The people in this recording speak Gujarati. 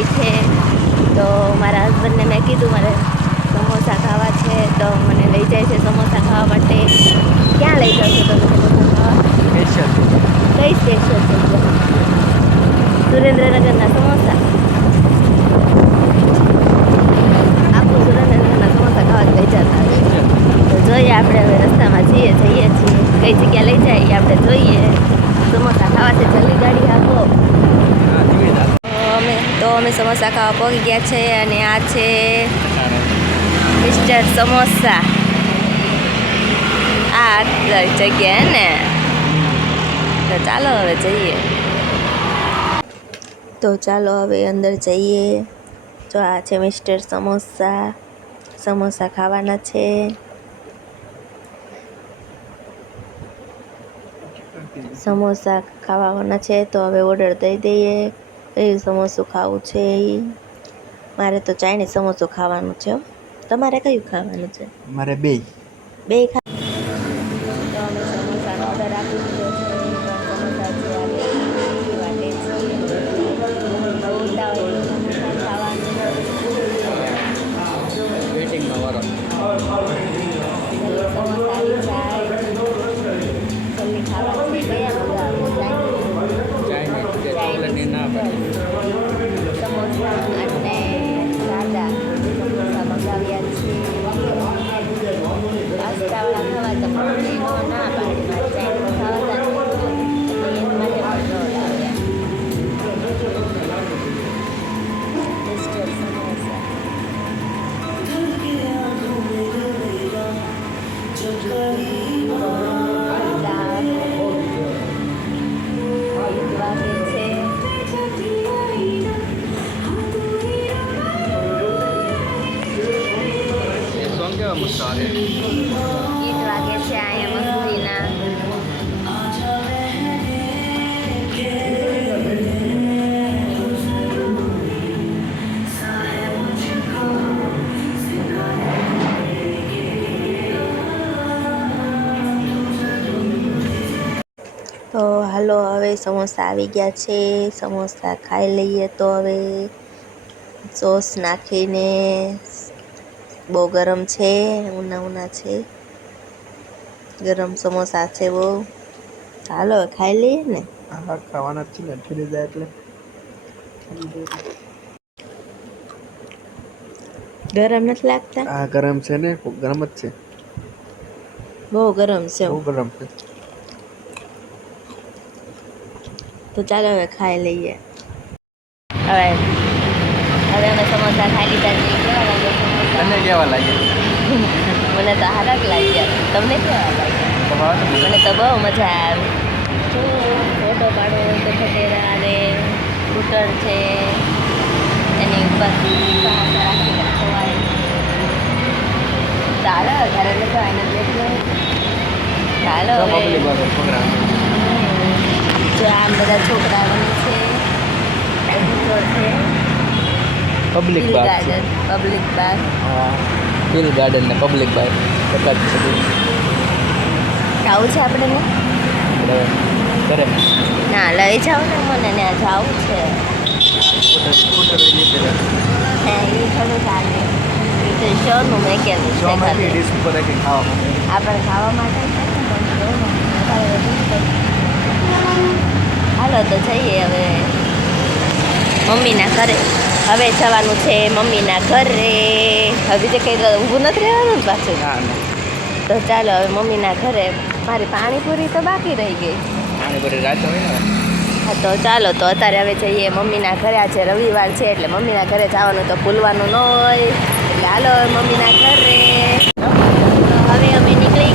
ગઈ છે. તો મારા હસબન્ડને મેં કીધું મારે સમોસા ખાવા છે. તો મને લઈ જાય છે સમોસા ખાવા માટે. ક્યાં લઈ જશો તમે સમોસા ખાવા? સ્પેશિયલ. કઈ સ્પેશિયલ છે? સુરેન્દ્રનગરના સમોસા. આખું સુરેન્દ્રનગરના સમોસા ખાવા લઈ જતા. તો જોઈએ આપણે હવે રસ્તામાં જઈએ જઈએ છીએ. કઈ જગ્યા લઈ જાય એ આપણે જોઈએ સમોસા ખાવા છે જલ્દી ગાડી આપો હા ધીમે ધાર તો અમે તો અમે સમોસા ખાવા પહોંચી ગયા છે અને આ છે મિસ્ટર સમોસા. આ જગ્યા ને? તો ચાલો હવે જઈએ. તો ચાલો હવે અંદર જઈએ. તો આ છે મિસ્ટર સમોસા. સમોસા ખાવાના છે. સમોસા ખાવાના છે. તો હવે ઓર્ડર દઈ દઈએ. કયું સમોસું ખાવું છે મારે તો ચાઇનીઝ સમોસું ખાવાનું છે. તમારે કયું ખાવાનું છે? મારે બે. બે ખા તો અમે ચોકલેટની ના પાડી સમોસા અને સાદા સમોસા મંગાવ્યા છે પાસ્તાવાળા કેવા મસ્ત આવે ગીત વાગે છે અહીંયા મસ્તીના. તો હાલો હવે સમોસા આવી ગયા છે. સમોસા ખાઈ લઈએ તો હવે. સોસ નાખીને બહુ ગરમ છે ઉના ઉના છે. ગરમ સમોસા છે બહુ. હાલો ખાઈ લઈએ ને? હા ખાવાના જ છે ને ઠરી જાય એટલે. ગરમ નથી લાગતા? હા ગરમ છે ને ગરમ જ છે. બહુ ગરમ છે બહુ ગરમ છે. તો ચાલો હવે ખાઈ લઈએ. હવે હવે અમે સમોસા ખાઈ લીધા છે કેવા લાગ્યા? મને તો સારા જ લાગ્યા. તમને કેવા લાગ્યા? મને તો બહુ મજા આવી. ફોટો પાડો તો ખટેરા અને સ્કૂટર છે એની ઉપર ચાલો ઘરે લોકો આને દેખલો ચાલો જો આમ બધા છોકરાઓની છે. પબ્લિક બાગ પબ્લિક બાગ હા હિલ ગાર્ડન ને પબ્લિક બાગ જ છે આવું છે આપણે ને? કરે ના લઈ જાઓ ને મને ત્યાં જવું છે. આપણે ખાવા માટે ને. હાલો તો જઈએ હવે. મમ્મીના ઘરે. હવે જવાનું છે મમ્મીના ઘરે. હવે જે કંઈ ઊભું નથી રહેવાનું જ પાછું. તો ચાલો હવે મમ્મીના ઘરે. મારી પાણીપુરી તો બાકી રહી ગઈ. પાણીપુરી રાત હા તો ચાલો તો અત્યારે હવે જઈએ મમ્મીના ઘરે. આજે રવિવાર છે એટલે મમ્મીના ઘરે જવાનું તો ભૂલવાનું ન હોય. એટલે હાલો હવે અમે ઘરે